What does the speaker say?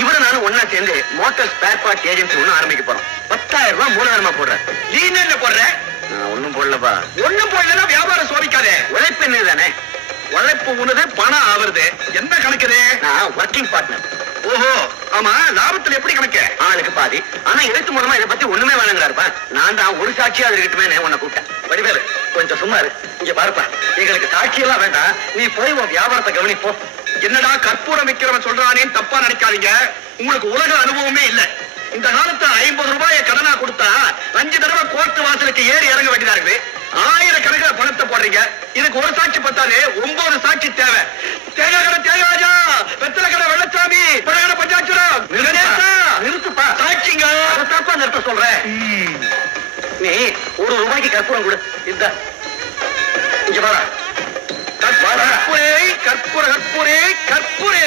இவரு நானும் ஒன்னா சேர்ந்து மோட்டார் ஸ்பேர் பார்ட் ஏஜென்சி ஒண்ணு ஆரம்பிக்க போறோம். 10,000 ரூபாய் மூலதனமா போடுறேன். நீ என்ன போடுற? ஒண்ணும் போடலப்பா. ஒண்ணும் போடலன்னா வியாபாரம் சோபிக்காதே. உழைப்பு என்ன தானே? உழைப்பு உனது பணம் ஆவறது. எந்த கணக்குது? நான் ஒர்க்கிங் பார்ட்னர். ஓஹோ, ஆமா, லாபத்துல எப்படி கணக்கு? ஆளுக்கு பாதி. ஆனா எழுத்து மூலமா இதை பத்தி ஒண்ணுமே வேணுங்கிறாருப்பா. நான் தான் ஒரு சாட்சியா அது இருக்கட்டுமே உன்னை கூப்பிட்டேன். வடிவேலு கொஞ்சம் சும்மா இரு. இங்க பாருப்பா, எங்களுக்கு சாட்சியெல்லாம் வேண்டாம். நீ போய் உன் வியாபாரத்தை கவனிப்போ. என்னடா கற்பூரம் விக்கிறவன் சொல்றானேன்னு தப்பா நினைக்காதீங்க. உங்களுக்கு உலக அனுபவமே இல்ல. இந்த காலத்துல 50 ரூபாயை கடனா கொடுத்தா 5 தடவை கோர்ட்டு வாசலுக்கு ஏறி இறங்க வேண்டியதா இருக்குது. 1000 கணக்கில் பணத்தை போடுறீங்க. இதுக்கு ஒரு சாட்சி பத்தாது, 9 சாட்சி தேவை. தேங்காய் கடை தேவைராஜா, வெத்தலை கடை வெள்ளச்சாமி, பழகடை பஞ்சாச்சுரம். நிறுத்துப்பா. சாட்சிங்க தப்பா நிறுத்த சொல்றேன். நீ 1 ரூபாய்க்கு கற்பூரம் கொடு. இந்த இங்க பாரு. கற்பூரே கற்பூர கற்பூரே கற்பூரே